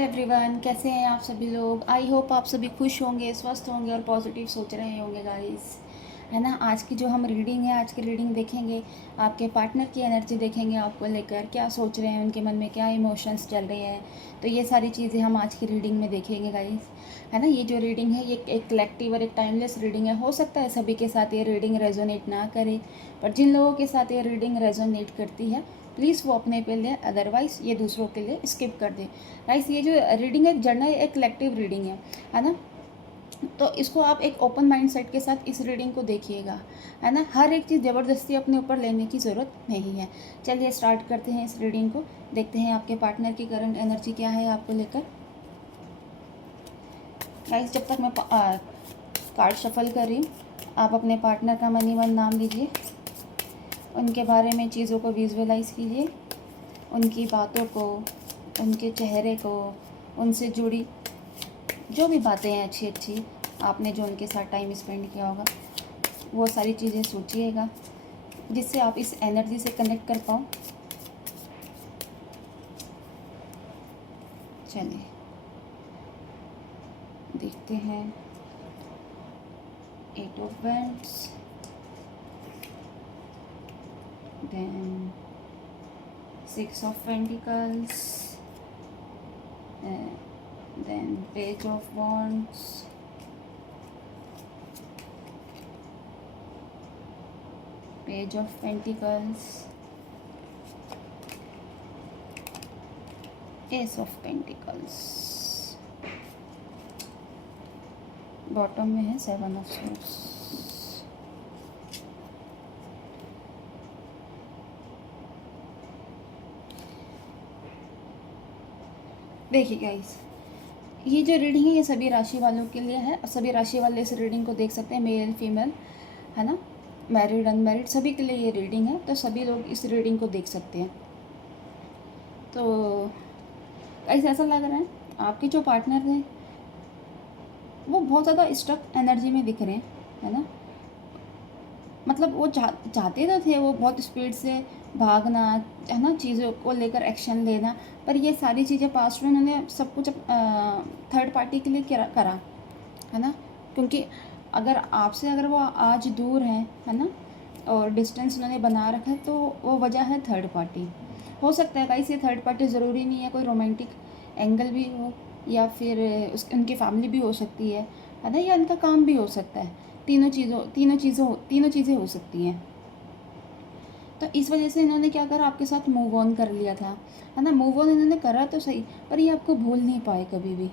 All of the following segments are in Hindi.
एवरीवन, कैसे हैं आप सभी लोग। आई होप आप सभी खुश होंगे, स्वस्थ होंगे और पॉजिटिव सोच रहे होंगे गाइस, है ना। आज की जो हम रीडिंग है, आज की रीडिंग देखेंगे, आपके पार्टनर की एनर्जी देखेंगे, आपको लेकर क्या सोच रहे हैं, उनके मन में क्या इमोशंस चल रहे हैं। तो ये सारी चीज़ें हम आज की रीडिंग में देखेंगे गाइस, है ना। ये जो रीडिंग है ये एक कलेक्टिव और एक टाइमलेस रीडिंग है। हो सकता है सभी के साथ ये रीडिंग रेजोनेट ना करे, पर जिन लोगों के साथ ये रीडिंग रेजोनेट करती है प्लीज़ वो अपने पे लें, अदरवाइज़ ये दूसरों के लिए स्किप कर दें। गाइस, ये जो रीडिंग है जर्नल एक कलेक्टिव रीडिंग है ना। तो इसको आप एक ओपन माइंड सेट के साथ इस रीडिंग को देखिएगा, है ना। हर एक चीज़ ज़बरदस्ती अपने ऊपर लेने की ज़रूरत नहीं है। चलिए स्टार्ट करते हैं इस रीडिंग को, देखते हैं आपके पार्टनर की करंट एनर्जी क्या है आपको लेकर। गाइस, जब तक मैं कार्ड शफल कर रही हूँ, आप अपने पार्टनर का मन ही मन नाम लीजिए, उनके बारे में चीज़ों को विजुअलाइज़ कीजिए, उनकी बातों को, उनके चेहरे को, उनसे जुड़ी जो भी बातें हैं अच्छी अच्छी, आपने जो उनके साथ टाइम स्पेंड किया होगा, वो सारी चीज़ें सोचिएगा जिससे आप इस एनर्जी से कनेक्ट कर पाओ। चलिए देखते हैं। 8 of Wands, then 6 of Pentacles, then Page of Wands, Page of Pentacles, Ace of Pentacles, bottom में है 7 ऑफ Swords। देखिए गाइस, ये जो रीडिंग है ये सभी राशि वालों के लिए है। सभी राशि वाले इस रीडिंग को देख सकते हैं, मेल फीमेल, है ना, मैरिड अनमैरिड, सभी के लिए ये रीडिंग है। तो सभी लोग इस रीडिंग को देख सकते हैं। तो गाइस, ऐसा लग रहा है आपके जो पार्टनर हैं वो बहुत ज़्यादा स्ट्रक एनर्जी में दिख रहे हैं, है ना। मतलब वो चाहते तो थे वो बहुत स्पीड से भागना, है ना, चीज़ों को लेकर एक्शन लेना, पर ये सारी चीज़ें पास्ट में उन्होंने सब कुछ थर्ड पार्टी के लिए करा, है ना। क्योंकि अगर वो आज दूर हैं, है ना, और डिस्टेंस उन्होंने बना रखा है, तो वो वजह है थर्ड पार्टी। हो सकता है गाइस ये थर्ड पार्टी ज़रूरी नहीं है, कोई रोमांटिक एंगल भी हो, या फिर उनकी फैमिली भी हो सकती है ना, या इनका काम भी हो सकता है। तीनों चीज़ें हो सकती हैं। तो इस वजह से इन्होंने क्या करा, आपके साथ मूव ऑन कर लिया था, है ना। मूव ऑन इन्होंने करा तो सही, पर ये आपको भूल नहीं पाए कभी भी,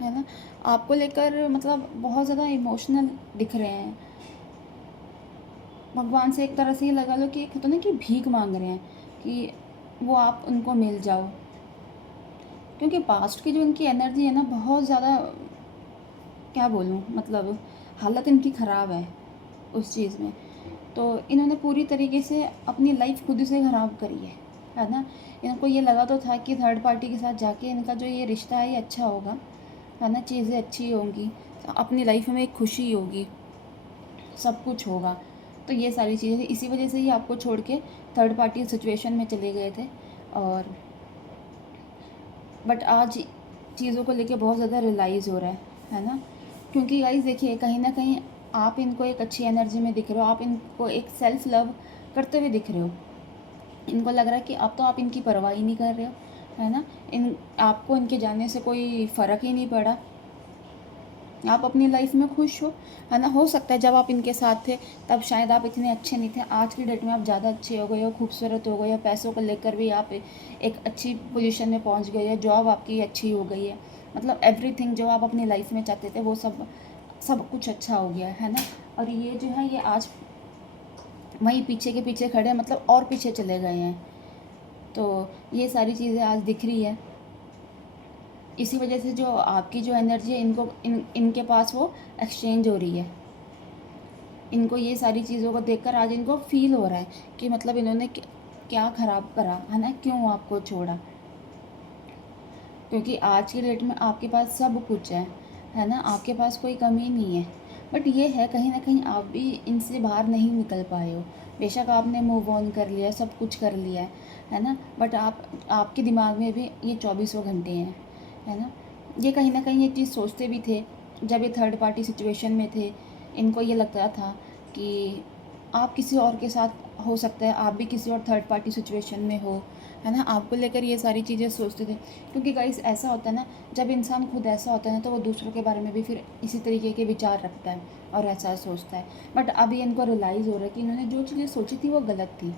है ना। आपको लेकर मतलब बहुत ज़्यादा इमोशनल दिख रहे हैं। भगवान से एक तरह से ये लगा लो कि एक होता ना कि भीख मांग रहे हैं कि वो आप उनको मिल जाओ। क्योंकि पास्ट की जो इनकी एनर्जी है ना, बहुत ज़्यादा, क्या बोलूँ, मतलब हालत इनकी ख़राब है उस चीज़ में। तो इन्होंने पूरी तरीके से अपनी लाइफ खुद से ख़राब करी है ना। इनको ये लगा तो था कि थर्ड पार्टी के साथ जाके इनका जो ये रिश्ता है ये अच्छा होगा, है ना, चीज़ें अच्छी होंगी, अपनी लाइफ में एक खुशी होगी, सब कुछ होगा। तो ये सारी चीज़ें इसी वजह से ही आपको छोड़ के थर्ड पार्टी सिचुएशन में चले गए थे। और बट आज चीज़ों को लेके बहुत ज़्यादा रियलाइज़ हो रहा है ना। क्योंकि गाइस देखिए, कहीं ना कहीं आप इनको एक अच्छी एनर्जी में दिख रहे हो, आप इनको एक सेल्फ लव करते हुए दिख रहे हो। इनको लग रहा है कि अब तो आप इनकी परवाह ही नहीं कर रहे हो, है ना। आपको इनके जाने से कोई फ़र्क ही नहीं पड़ा, आप अपनी लाइफ में खुश हो, है ना। हो सकता है जब आप इनके साथ थे तब शायद आप इतने अच्छे नहीं थे, आज की डेट में आप ज़्यादा अच्छे हो गए हो, खूबसूरत हो गए हो, पैसों को लेकर भी आप एक अच्छी पोजीशन में पहुंच गए हो, जॉब आपकी अच्छी हो गई है, मतलब एवरीथिंग जो आप अपनी लाइफ में चाहते थे वो सब कुछ अच्छा हो गया है ना। और ये जो है ये आज वहीं पीछे के पीछे खड़े हैं, मतलब और पीछे चले गए हैं। तो ये सारी चीज़ें आज दिख रही है। इसी वजह से जो आपकी जो एनर्जी है इनके पास वो एक्सचेंज हो रही है। इनको ये सारी चीज़ों को देखकर आज इनको फील हो रहा है कि मतलब इन्होंने क्या ख़राब करा, है ना, क्यों आपको छोड़ा। क्योंकि आज की डेट में आपके पास सब कुछ है ना, आपके पास कोई कमी नहीं है। बट ये है कहीं ना कहीं आप भी इनसे बाहर नहीं निकल पाए हो। बेशक आपने मूव ऑन कर लिया, सब कुछ कर लिया है ना, बट आपके दिमाग में भी ये 24 घंटे हैं, है ना। ये कहीं ना कहीं एक चीज़ सोचते भी थे जब ये थर्ड पार्टी सिचुएशन में थे। इनको ये लगता था कि आप किसी और के साथ हो सकता है, आप भी किसी और थर्ड पार्टी सिचुएशन में हो, है ना। आपको लेकर ये सारी चीज़ें सोचते थे, क्योंकि गाइस ऐसा होता है ना, जब इंसान खुद ऐसा होता है ना तो वो दूसरों के बारे में भी फिर इसी तरीके के विचार रखता है और ऐसा सोचता है। बट अभी इनको रियलाइज़ हो रहा है कि इन्होंने जो चीज़ें सोची थी वो गलत थी,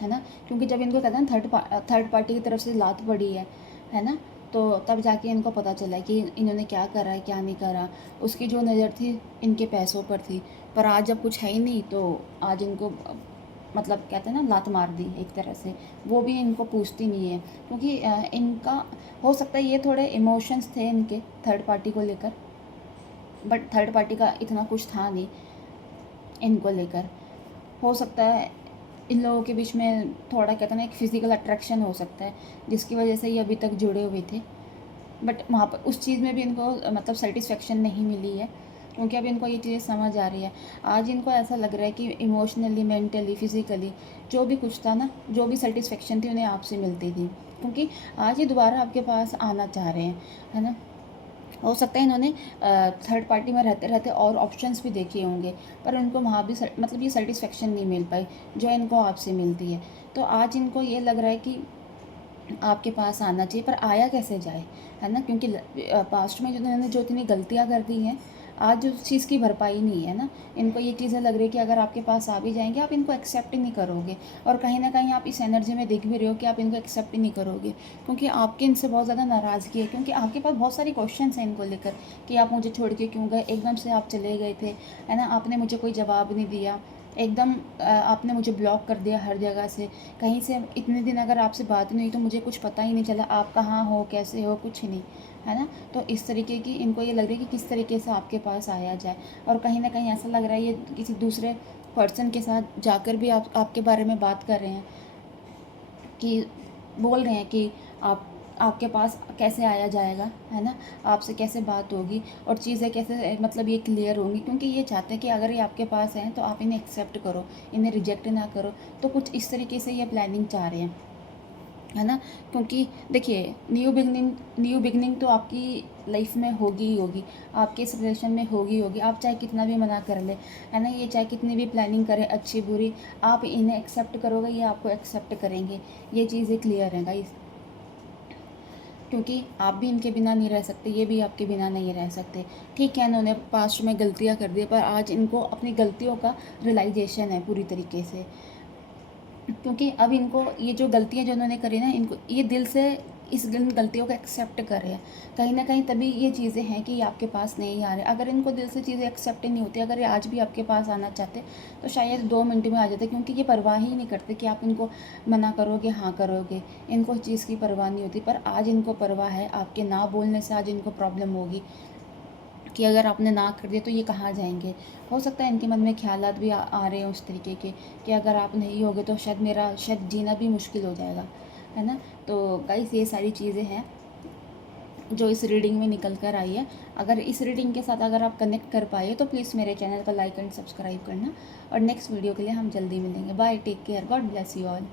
है ना। क्योंकि जब इनको कहते हैं थर्ड पार्टी की तरफ से लात पड़ी है ना, तो तब जाके इनको पता चला कि इन्होंने क्या करा है क्या नहीं करा। उसकी जो नज़र थी इनके पैसों पर थी, पर आज जब कुछ है ही नहीं तो आज इनको मतलब कहते हैं ना लात मार दी एक तरह से। वो भी इनको पूछती नहीं है, क्योंकि इनका हो सकता है ये थोड़े इमोशंस थे इनके थर्ड पार्टी को लेकर, बट थर्ड पार्टी का इतना कुछ था नहीं इनको लेकर। हो सकता है इन लोगों के बीच में थोड़ा कहते हैं ना एक फ़िज़िकल अट्रैक्शन हो सकता है, जिसकी वजह से ये अभी तक जुड़े हुए थे। बट वहाँ पर उस चीज़ में भी इनको मतलब सेटिस्फेक्शन नहीं मिली है, क्योंकि अब इनको ये चीज़ें समझ आ रही है। आज इनको ऐसा लग रहा है कि इमोशनली, मेंटली, फिज़िकली जो भी कुछ था ना, जो भी सेटिस्फेक्शन थी उन्हें आपसे मिलती थी, क्योंकि आज ये दोबारा आपके पास आना चाह रहे हैं, है ना। हो सकता है इन्होंने थर्ड पार्टी में रहते रहते और ऑप्शंस भी देखे होंगे, पर उनको वहाँ भी मतलब ये सेटिस्फेक्शन नहीं मिल पाई जो इनको आपसे मिलती है। तो आज इनको ये लग रहा है कि आपके पास आना चाहिए, पर आया कैसे जाए, है ना। क्योंकि पास्ट में जिन्होंने जो इतनी गलतियाँ कर दी हैं, आज उस चीज़ की भरपाई नहीं है ना। इनको ये चीज़ें लग रही है कि अगर आपके पास आ भी जाएंगे आप इनको एक्सेप्ट ही नहीं करोगे, और कहीं ना कहीं आप इस एनर्जी में देख भी रहे हो कि आप इनको एक्सेप्ट ही नहीं करोगे, क्योंकि आपके इनसे बहुत ज़्यादा नाराज़गी है। क्योंकि आपके पास बहुत सारी क्वेश्चन हैं इनको लेकर कि आप मुझे छोड़ के क्यों गए, एकदम से आप चले गए थे, है ना। आपने मुझे कोई जवाब नहीं दिया, एकदम आपने मुझे ब्लॉक कर दिया हर जगह से, कहीं से इतने दिन अगर आपसे बात नहीं हुई तो मुझे कुछ पता ही नहीं चला आप कहाँ हो, कैसे हो, कुछ नहीं, है ना। तो इस तरीके की इनको ये लग रहा है कि किस तरीके से आपके पास आया जाए, और कहीं ना कहीं ऐसा लग रहा है ये किसी दूसरे पर्सन के साथ जाकर भी आपके बारे में बात कर रहे हैं, कि बोल रहे हैं कि आपके पास कैसे आया जाएगा, है ना, आपसे कैसे बात होगी और चीज़ें कैसे मतलब ये क्लियर होंगी। क्योंकि ये चाहते हैं कि अगर ये आपके पास हैं तो आप इन्हें एक्सेप्ट करो, इन्हें रिजेक्ट ना करो। तो कुछ इस तरीके से ये प्लानिंग चाह रहे हैं, है ना। क्योंकि देखिए न्यू बिगनिंग तो आपकी लाइफ में होगी ही होगी, आपके इस रिलेशन में होगी होगी। आप चाहे कितना भी मना कर ले, है ना, ये चाहे कितनी भी प्लानिंग करें अच्छी बुरी, आप इन्हें एक्सेप्ट करोगे, ये आपको एक्सेप्ट करेंगे। ये चीज़ें क्लियर हैं गाइस, क्योंकि आप भी इनके बिना नहीं रह सकते, ये भी आपके बिना नहीं रह सकते। ठीक है, इन्होंने पास्ट में गलतियाँ कर दी, पर आज इनको अपनी गलतियों का रियलाइजेशन है पूरी तरीके से। क्योंकि अब इनको ये जो गलतियाँ जो उन्होंने करी ना, इनको ये दिल से इस गलतियों को एक्सेप्ट कर रहे हैं कहीं ना कहीं, तभी ये चीज़ें हैं कि ये आपके पास नहीं आ रहे। अगर इनको दिल से चीज़ें एक्सेप्ट ही नहीं होती, अगर ये आज भी आपके पास आना चाहते तो शायद 2 मिनट में आ जाते, क्योंकि ये परवाह ही नहीं करते कि आप इनको मना करोगे हाँ करोगे। इनको इस चीज़ की परवाह नहीं होती, पर आज इनको परवाह है। आपके ना बोलने से आज इनको प्रॉब्लम होगी कि अगर आपने ना कर दिया तो ये कहाँ जाएंगे। हो सकता है इनके मन में ख्यालात भी आ रहे हैं उस तरीके के कि अगर आप नहीं होगे तो शायद मेरा शायद जीना भी मुश्किल हो जाएगा, है ना। तो गाइस ये सारी चीज़ें हैं जो इस रीडिंग में निकल कर आई है। अगर इस रीडिंग के साथ अगर आप कनेक्ट कर पाए तो प्लीज़ मेरे चैनल को लाइक एंड सब्सक्राइब करना, और नेक्स्ट वीडियो के लिए हम जल्दी मिलेंगे। Bye, take care, god bless you all.